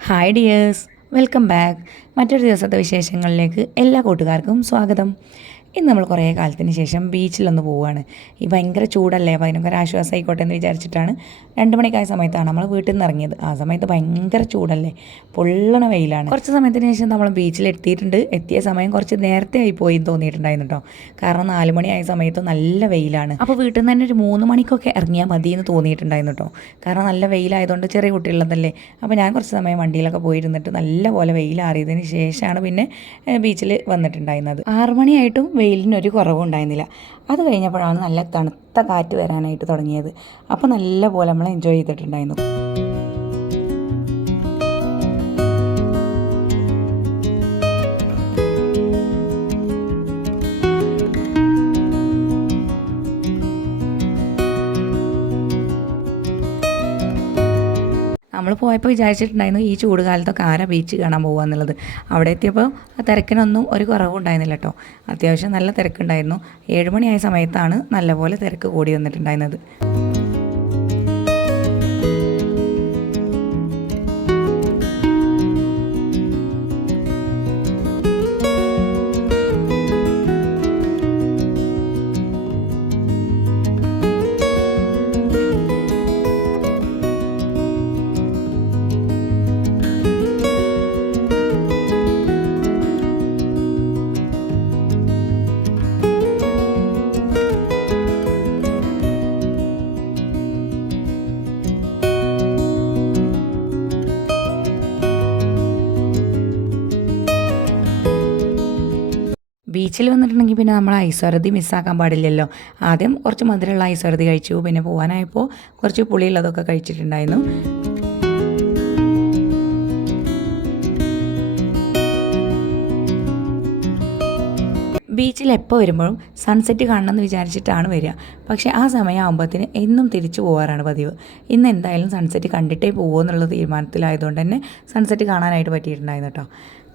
Hi dears welcome back മറ്റൊരു ദിവസത്തെ വിശേഷങ്ങളിലേക്ക് എല്ലാ കൂട്ടുകാർക്കും സ്വാഗതം. ഇന്ന് നമ്മൾ കുറേ കാലത്തിന് ശേഷം ബീച്ചിലൊന്ന് പോവുകയാണ് ഈ ഭയങ്കര ചൂടല്ലേ? അപ്പോൾ അതിനൊക്കെ ഒരു ആശ്വാസമായിക്കോട്ടെ എന്ന് വിചാരിച്ചിട്ടാണ് രണ്ട് മണിക്കായ സമയത്താണ് നമ്മൾ വീട്ടിൽ നിന്ന് ഇറങ്ങിയത്. ആ സമയത്ത് ഭയങ്കര ചൂടല്ലേ? പൊള്ളണ വെയിലാണ്. കുറച്ച് സമയത്തിന് ശേഷം നമ്മൾ ബീച്ചിൽ എത്തിയിട്ടുണ്ട്. എത്തിയ സമയം കുറച്ച് നേരത്തെ ആയി പോയി തോന്നിയിട്ടുണ്ടായിരുന്നു കേട്ടോ കാരണം നാല് മണിയായ സമയത്ത് നല്ല വെയിലാണ്. അപ്പോൾ വീട്ടിൽ നിന്ന് തന്നെ ഒരു മൂന്ന് മണിക്കൊക്കെ ഇറങ്ങിയാൽ മതി എന്ന് തോന്നിയിട്ടുണ്ടായിരുന്നു കേട്ടോ കാരണം നല്ല വെയിലായതുകൊണ്ട് ചെറിയ കുട്ടികളുള്ളതല്ലേ? അപ്പോൾ ഞാൻ കുറച്ച് സമയം വണ്ടിയിലൊക്കെ പോയിരുന്നിട്ട് നല്ല പോലെ വെയിലാറിയതിന് ശേഷമാണ് പിന്നെ ബീച്ചിൽ വന്നിട്ടുണ്ടായിരുന്നത്. ആറ് മണിയായിട്ടും വെയിലിനൊരു കുറവും ഉണ്ടായിരുന്നില്ല അത് കഴിഞ്ഞപ്പോഴാണ് നല്ല തണുത്ത കാറ്റ് വരാനായിട്ട് തുടങ്ങിയത്. അപ്പോൾ നല്ല പോലെ നമ്മൾ എൻജോയ് ചെയ്തിട്ടുണ്ടായിരുന്നു. നമ്മൾ പോയപ്പോൾ വിചാരിച്ചിട്ടുണ്ടായിരുന്നു ഈ ചൂട് കാലത്തൊക്കെ ആരാ ബീച്ച് കാണാൻ പോകുക എന്നുള്ളത്. അവിടെ എത്തിയപ്പോൾ ആ തിരക്കിനൊന്നും ഒരു കുറവും ഉണ്ടായിരുന്നില്ല കേട്ടോ. അത്യാവശ്യം നല്ല തിരക്കുണ്ടായിരുന്നു. ഏഴുമണിയായ സമയത്താണ് നല്ലപോലെ തിരക്ക് കൂടി വന്നിട്ടുണ്ടായിരുന്നത്. ബീച്ചിൽ വന്നിട്ടുണ്ടെങ്കിൽ പിന്നെ നമ്മൾ ഐസ്വരതി മിസ്സാക്കാൻ പാടില്ലല്ലോ. ആദ്യം കുറച്ച് മധുരമുള്ള ഐസ്വരതി കഴിച്ചു. പിന്നെ പോകാനായപ്പോൾ കുറച്ച് പുളിയുള്ളതൊക്കെ കഴിച്ചിട്ടുണ്ടായിരുന്നു. ബീച്ചിൽ എപ്പോൾ വരുമ്പോഴും സൺസെറ്റ് കാണണം എന്ന് വിചാരിച്ചിട്ടാണ് വരിക. പക്ഷേ ആ സമയമാകുമ്പോഴത്തേന് എന്നും തിരിച്ചു പോകാറാണ് പതിവ്. ഇന്ന് എന്തായാലും സൺസെറ്റ് കണ്ടിട്ടേ പോകുമെന്നുള്ള തീരുമാനത്തിലായതുകൊണ്ട് തന്നെ സൺസെറ്റ് കാണാനായിട്ട് പറ്റിയിട്ടുണ്ടായിരുന്നു കേട്ടോ.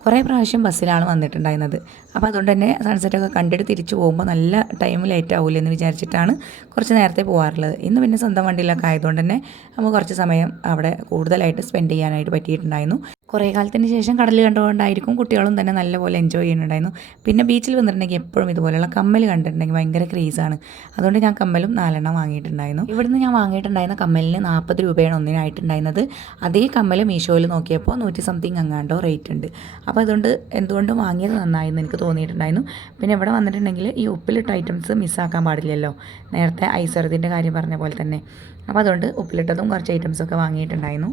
കുറേ പ്രാവശ്യം ബസ്സിലാണ് വന്നിട്ടുണ്ടായിരുന്നത്. അപ്പോൾ അതുകൊണ്ട് തന്നെ സൺസെറ്റൊക്കെ കണ്ടിട്ട് തിരിച്ചു പോകുമ്പോൾ നല്ല ടൈം ലേറ്റ് ആവില്ല എന്ന് വിചാരിച്ചിട്ടാണ് കുറച്ച് നേരത്തെ പോകാറുള്ളത് ഇന്ന് പിന്നെ സ്വന്തം വണ്ടിയിലൊക്കെ ആയതുകൊണ്ട് തന്നെ നമുക്ക് കുറച്ച് സമയം അവിടെ കൂടുതലായിട്ട് സ്പെൻഡ് ചെയ്യാനായിട്ട് പറ്റിയിട്ടുണ്ടായിരുന്നു. കുറേ കാലത്തിന് ശേഷം കടൽ കണ്ടുകൊണ്ടായിരിക്കും കുട്ടികളും തന്നെ നല്ലപോലെ എൻജോയ് ചെയ്യുന്നുണ്ടായിരുന്നു. പിന്നെ ബീച്ചിൽ വന്നിട്ടുണ്ടെങ്കിൽ എപ്പോഴും ഇതുപോലെയുള്ള കമ്മൽ കണ്ടിട്ടുണ്ടെങ്കിൽ ഭയങ്കര ക്രേസാണ് അതുകൊണ്ട് ഞാൻ കമ്മലും നാലെണ്ണം വാങ്ങിയിട്ടുണ്ടായിരുന്നു. ഇവിടുന്ന് ഞാൻ വാങ്ങിയിട്ടുണ്ടായിരുന്ന കമ്മലിന് നാൽപ്പത് രൂപയാണ് ഒന്നിനായിട്ടുണ്ടായിരുന്നത്. അതേ കമ്മൽ മീഷോയിൽ നോക്കിയപ്പോൾ നൂറ്റി സംതിങ് അങ്ങാണ്ടോ റേറ്റ് ഉണ്ട്. അപ്പോൾ അതുകൊണ്ട് എന്തുകൊണ്ടും വാങ്ങിയത് നന്നായെന്ന് എനിക്ക് തോന്നിയിട്ടുണ്ടായിരുന്നു. പിന്നെ ഇവിടെ വന്നിട്ടുണ്ടെങ്കിൽ ഈ ഉപ്പിലിട്ട ഐറ്റംസ് മിസ്സാക്കാൻ പാടില്ലല്ലോ. നേരത്തെ ഐസറുതിന്റെ കാര്യം പറഞ്ഞ പോലെ തന്നെ. അപ്പോൾ അതുകൊണ്ട് ഉപ്പിലിട്ടതും കുറച്ച് ഐറ്റംസൊക്കെ വാങ്ങിയിട്ടുണ്ടായിരുന്നു.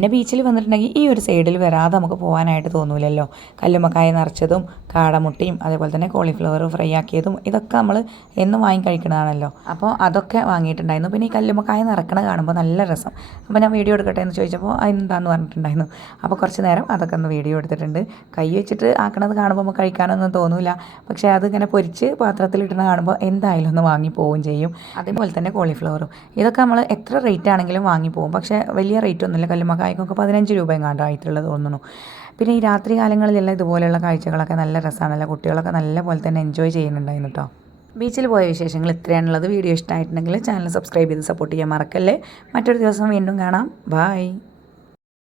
പിന്നെ ബീച്ചിൽ വന്നിട്ടുണ്ടെങ്കിൽ ഈ ഒരു സൈഡിൽ വരാതെ നമുക്ക് പോകാനായിട്ട് തോന്നൂലല്ലോ. കല്ലുമക്കായ നിറച്ചതും കാടമുട്ടിയും അതേപോലെ തന്നെ കോളിഫ്ലവർ ഫ്രൈ ആക്കിയതും ഇതൊക്കെ നമ്മൾ എന്നും വാങ്ങി കഴിക്കണതാണല്ലോ. അപ്പോൾ അതൊക്കെ വാങ്ങിയിട്ടുണ്ടായിരുന്നു. പിന്നെ ഈ കല്ലുമ്മക്കായ നിറക്കണ കാണുമ്പോൾ നല്ല രസം. അപ്പോൾ ഞാൻ വീഡിയോ എടുക്കട്ടെ എന്ന് ചോദിച്ചപ്പോൾ അതെന്താന്ന് പറഞ്ഞിട്ടുണ്ടായിരുന്നു? അപ്പോൾ കുറച്ച് നേരം അതൊക്കെ ഒന്ന് വീഡിയോ എടുത്തിട്ടുണ്ട്. കൈ വെച്ചിട്ട് ആക്കണത് കാണുമ്പോൾ നമുക്ക് കഴിക്കാനൊന്നും തോന്നില്ല പക്ഷേ അതിങ്ങനെ പൊരിച്ച് പാത്രത്തിലിട്ടണ കാണുമ്പോൾ എന്തായാലും ഒന്ന് വാങ്ങി പോവുകയും ചെയ്യും. അതേപോലെ തന്നെ കോളിഫ്ലവറും ഇതൊക്കെ നമ്മൾ എത്ര റേറ്റ് ആണെങ്കിലും വാങ്ങി പോകും പക്ഷേ വലിയ റേറ്റ് ഒന്നുമില്ല. കല്ലുമ്മക്കായ്ക്കൊക്കെ പതിനഞ്ച് രൂപ എങ്ങാണ്ടായിട്ടുള്ളത് തോന്നുന്നു. പിന്നെ ഈ രാത്രി കാലങ്ങളിലെല്ലാം ഇതുപോലെയുള്ള കാഴ്ചകളൊക്കെ നല്ല രസമാണല്ലോ കുട്ടികളൊക്കെ നല്ല പോലെ തന്നെ എൻജോയ് ചെയ്യുന്നുണ്ടായിരുന്നു കേട്ടോ ബീച്ചിൽ പോയ വിശേഷങ്ങൾ ഇത്രയാണുള്ളത്. വീഡിയോ ഇഷ്ടമായിട്ടുണ്ടെങ്കിൽ ചാനൽ സബ്സ്ക്രൈബ് ചെയ്ത് സപ്പോർട്ട് ചെയ്യാൻ മറക്കല്ലേ? മറ്റൊരു ദിവസം വീണ്ടും കാണാം. ബായ്